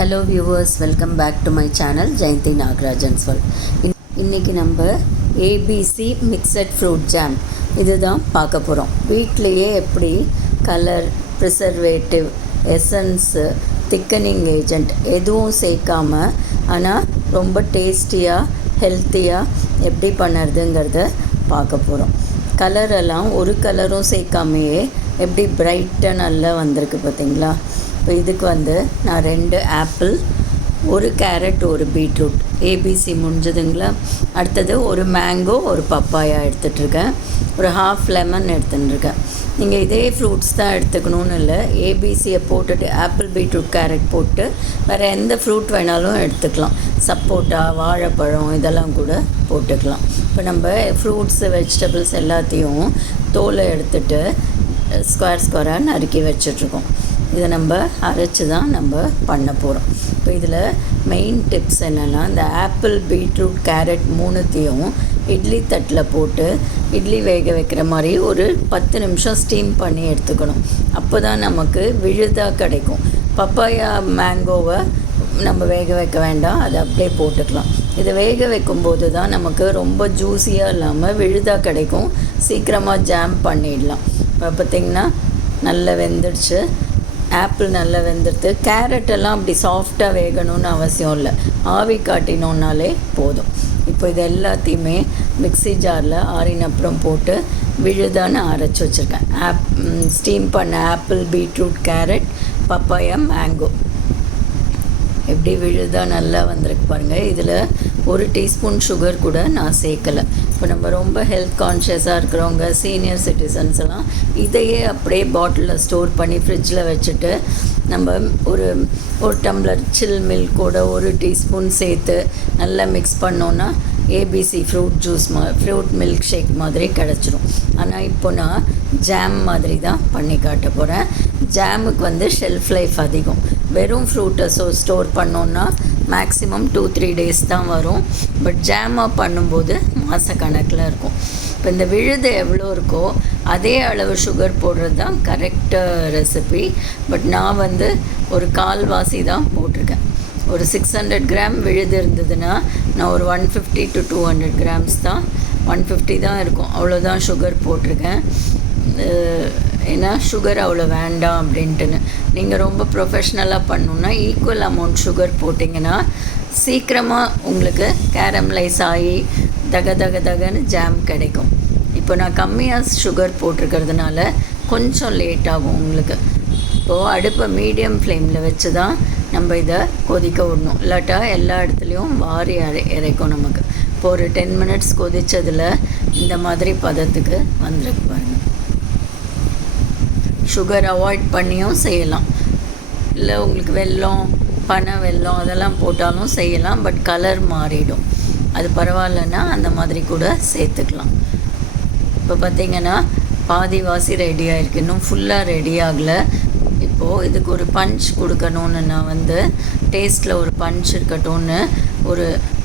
Hello viewers, welcome back to my channel Jayanthi Nagarajan's world. இன்றைக்கி நம்ம ABC mixed fruit jam இதுதான் பார்க்க போகிறோம். வீட்டிலையே எப்படி colour, preservative, essence, thickening agent எதுவும் சேர்க்காமல் ஆனால் ரொம்ப டேஸ்டியாக ஹெல்த்தியாக எப்படி பண்ணுறதுங்கிறத பார்க்க போகிறோம். கலரெல்லாம் ஒரு கலரும் சேர்க்காமையே எப்படி பிரைட்டாக நல்லா வந்திருக்கு பார்த்தீங்களா. இப்போ இதுக்கு நான் 2 ஆப்பிள், 1 கேரட், 1 பீட்ரூட், ஏபிசி முடிஞ்சதுங்களா. அடுத்தது 1 மேங்கோ, 1 பப்பாயா எடுத்துகிட்ருக்கேன். ஒரு ½ லெமன் எடுத்துட்டுருக்கேன். நீங்கள் இதே ஃப்ரூட்ஸ் தான் எடுத்துக்கணுன்னு இல்லை. ஏபிசியை போட்டுட்டு ஆப்பிள், பீட்ரூட், கேரட் போட்டு வேறு எந்த ஃப்ரூட் வேணாலும் எடுத்துக்கலாம். சப்போட்டா, வாழைப்பழம் இதெல்லாம் கூட போட்டுக்கலாம். இப்போ நம்ம ஃப்ரூட்ஸு, வெஜிடபிள்ஸ் எல்லாத்தையும் தோலை எடுத்துகிட்டு ஸ்கொயராக நறுக்கி வச்சிட்ருக்கோம். இதை நம்ம அரைச்சி தான் நம்ம பண்ண போகிறோம். இப்போ இதில் மெயின் டிப்ஸ் என்னென்னா, இந்த ஆப்பிள், பீட்ரூட், கேரட் மூணுத்தையும் இட்லி தட்டில் போட்டு இட்லி வேக வைக்கிற மாதிரி ஒரு 10 நிமிஷம் ஸ்டீம் பண்ணி எடுத்துக்கணும். அப்போ தான் நமக்கு விழுதாக கிடைக்கும். பப்பாயா, மேங்கோவை நம்ம வேக வைக்க வேண்டாம், அதை அப்படியே போட்டுக்கலாம். இதை வேக வைக்கும்போது தான் நமக்கு ரொம்ப ஜூஸியாக இல்லாமல் விழுதாக கிடைக்கும். சீக்கிரமாக ஜாம் பண்ணிடலாம். இப்போ பார்த்திங்கன்னா நல்லா வெந்துடுச்சு. ஆப்பிள் நல்லா வெந்துடுது. கேரட்டெல்லாம் அப்படி சாஃப்டாக வேகணும்னு அவசியம் இல்லை, ஆவி காட்டினோன்னாலே போதும். இப்போ இது எல்லாத்தையுமே மிக்ஸி ஜாரில் ஆறின அப்புறம் போட்டு விழுதான்னு அரைச்சி வச்சுருக்கேன். ஸ்டீம் பண்ண apple, beetroot, carrot, papaya, mango எப்படி விழுதாக நல்லா வந்திருக்கு பாருங்கள். இதில் 1 டீஸ்பூன் சுகர் கூட நான் சேர்க்கலை. இப்போ நம்ம ரொம்ப ஹெல்த் கான்ஷியஸாக இருக்கிறவங்க, சீனியர் சிட்டிசன்ஸ் எல்லாம் இதையே அப்படியே பாட்டிலில் ஸ்டோர் பண்ணி ஃப்ரிட்ஜில் வச்சுட்டு நம்ம ஒரு டம்ளர் சில் மில்கோட 1 டீஸ்பூன் சேர்த்து நல்லா மிக்ஸ் பண்ணோன்னா ஏபிசி ஃப்ரூட் மில்க் ஷேக் மாதிரி கிடச்சிரும். ஆனால் இப்போ நான் ஜாம் மாதிரி தான் பண்ணி காட்ட போகிறேன். ஜாமுக்கு ஷெல்ஃப் லைஃப் அதிகம். வெறும் ஃப்ரூட்டை ஸ்டோர் பண்ணோன்னா மேக்ஸிமம் 2-3 டேஸ் தான் வரும். பட் ஜாமாக பண்ணும்போது மாதக்கணக்கில் இருக்கும். இப்போ இந்த விழுது எவ்வளோ இருக்கோ அதே அளவு சுகர் போடுறது தான் கரெக்ட் ரெசிபி. பட் நான் ஒரு கால்வாசி தான் போட்டிருக்கேன். ஒரு 600 கிராம் விழுது இருந்ததுன்னா நான் ஒரு 150 to 200 கிராம்ஸ் தான், 150 தான் இருக்கும், அவ்வளோதான் சுகர் போட்டிருக்கேன். ஏன்னா சுகர் அவ்வளோ வேண்டாம் அப்படின்ட்டுன்னு. நீங்கள் ரொம்ப ப்ரொஃபஷ்னலாக பண்ணணுன்னா ஈக்குவல் அமௌண்ட் சுகர் போட்டிங்கன்னா சீக்கிரமாக உங்களுக்கு கேரமலைஸ் ஆகி தகன்னு ஜாம் கிடைக்கும். இப்போ நான் கம்மியாக சுகர் போட்டிருக்கிறதுனால கொஞ்சம் லேட் ஆகும் உங்களுக்கு. இப்போது அடுப்பை மீடியம் ஃப்ளேமில் வச்சு தான் நம்ம இதை கொதிக்க விடணும், இல்லாட்டா எல்லா இடத்துலையும் வாரி இறைக்கும் நமக்கு. இப்போ ஒரு 10 மினிட்ஸ் கொதித்ததில் இந்த மாதிரி பதத்துக்கு வந்துருக்கு பாருங்கள். சுகர் அவாய்ட் பண்ணியும் செய்யலாம், இல்லை உங்களுக்கு வெல்லம், பனை வெல்லம் அதெல்லாம் போட்டாலும் செய்யலாம். பட் கலர் மாறிடும், அது பரவாயில்லன்னா அந்த மாதிரி கூட சேர்த்துக்கலாம். இப்போ பார்த்திங்கன்னா பாதிவாசி ரெடி ஆகிருக்கு, இன்னும் ஃபுல்லாக ரெடி ஆகலை. இப்போது இதுக்கு ஒரு பஞ்ச் கொடுக்கணுன்னு நான் டேஸ்ட்டில் ஒரு பஞ்ச் இருக்கட்டும்னு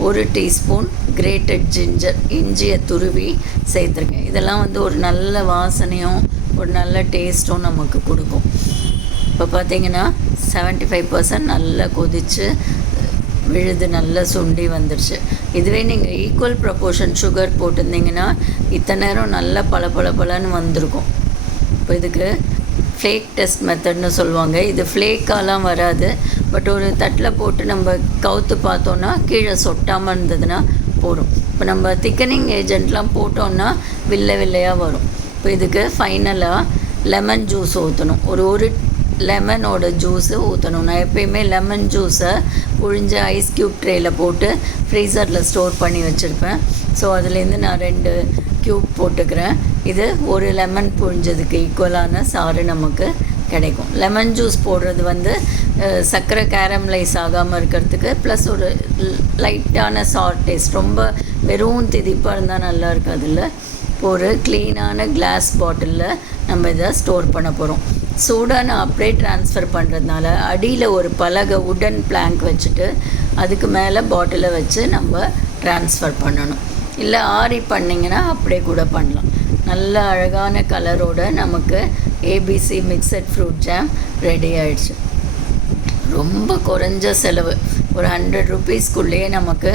ஒரு டீஸ்பூன் கிரேட்டட் ஜிஞ்சர், இஞ்சியை துருவி சேர்த்துருக்கேன். இதெல்லாம் ஒரு நல்ல வாசனையும் ஒரு நல்ல டேஸ்ட்டும் நமக்கு கொடுக்கும். இப்போ பார்த்திங்கன்னா 75% நல்லா கொதித்து விழுது நல்லா சுண்டி வந்துடுச்சு. இதுவே நீங்கள் ஈக்குவல் ப்ரப்போர்ஷன் சுகர் போட்டிருந்தீங்கன்னா இத்தனை நேரம் நல்லா பளபளன்னு வந்திருக்கும். இப்போ இதுக்கு ஃப்ளேக் டெஸ்ட் மெத்தட்னு சொல்லுவாங்க. இது ஃப்ளேக்காலாம் வராது. பட் ஒரு தட்டில் போட்டு நம்ம கவுத்து பார்த்தோன்னா கீழே சொட்டாமல் இருந்ததுன்னா போதும். இப்போ நம்ம திக்கனிங் ஏஜென்ட்லாம் போட்டோன்னா வில்லையாக வரும். இப்போ இதுக்கு ஃபைனலாக லெமன் ஜூஸ் ஊற்றணும். ஒரு லெமனோட ஜூஸு ஊற்றணும். நான் எப்பயுமே லெமன் ஜூஸை புழிஞ்ச ஐஸ் க்யூப் ட்ரேயில் போட்டு ஃப்ரீசரில் ஸ்டோர் பண்ணி வச்சுருப்பேன். ஸோ அதுலேருந்து நான் 2 க்யூப் போட்டுக்கிறேன். இது ஒரு லெமன் புழிஞ்சதுக்கு ஈக்குவலான சாறு நமக்கு கிடைக்கும். லெமன் ஜூஸ் போடுறது சர்க்கரை கேரமலைஸ் ஆகாமல் இருக்கிறதுக்கு, ப்ளஸ் ஒரு லைட்டான சார் டேஸ்ட். ரொம்ப வெறும் திதிப்பாக இருந்தால் நல்லா இருக்காதுல்ல. ஒரு க்ளீனான கிளாஸ் பாட்டிலில் நம்ம இதை ஸ்டோர் பண்ண போகிறோம். சூடாக நான் அப்படியே ட்ரான்ஸ்ஃபர் பண்ணுறதுனால அடியில் ஒரு பலகை உடன் பிளாங்க் வச்சுட்டு அதுக்கு மேலே பாட்டிலை வச்சு நம்ம ட்ரான்ஸ்ஃபர் பண்ணணும். இல்லை ஆரி பண்ணிங்கன்னா அப்படியே கூட பண்ணலாம். நல்ல அழகான கலரோடு நமக்கு ABC mixed fruit jam ready ஆகிடுச்சு. ரொம்ப குறைஞ்ச செலவு. ஒரு 100 ருபீஸ்க்குள்ளேயே நமக்கு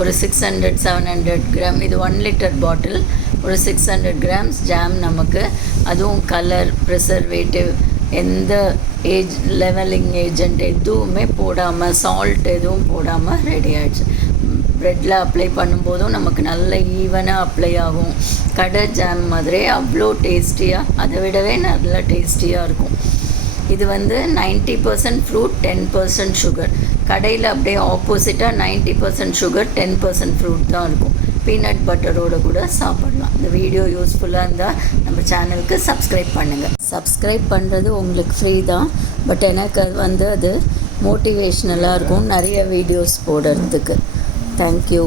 ஒரு 600-700 கிராம், இது 1 லிட்டர் பாட்டில், ஒரு 600 கிராம்ஸ் ஜாம் நமக்கு, அதுவும் கலர் ப்ரிசர்வேட்டிவ் எந்த லெவலிங் ஏஜென்ட் எதுவுமே போடாமல், சால்ட் எதுவும் போடாமல் ரெடி ஆகிடுச்சு. ப்ரெட்டில் அப்ளை பண்ணும்போதும் நமக்கு நல்ல ஈவனாக அப்ளை ஆகும். கடை ஜாம் மாதிரி அவ்வளோ டேஸ்டியாக, அதை விடவே நல்லா டேஸ்டியாக இருக்கும். இது 90% ஃப்ரூட், 10% சுகர். கடையில் அப்படியே ஆப்போசிட்டாக 90% சுகர், 10% ஃப்ரூட் தான் இருக்கும். பீனட் பட்டரோடு கூட சாப்பிடலாம். இந்த வீடியோ யூஸ்ஃபுல்லாக இருந்தால் நம்ம சேனலுக்கு சப்ஸ்கிரைப் பண்ணுங்கள். சப்ஸ்கிரைப் பண்ணுறது உங்களுக்கு ஃப்ரீ தான், பட் எனக்கு அது மோட்டிவேஷ்னலாக இருக்கும் நிறைய வீடியோஸ் போடுறதுக்கு. தேங்க்யூ.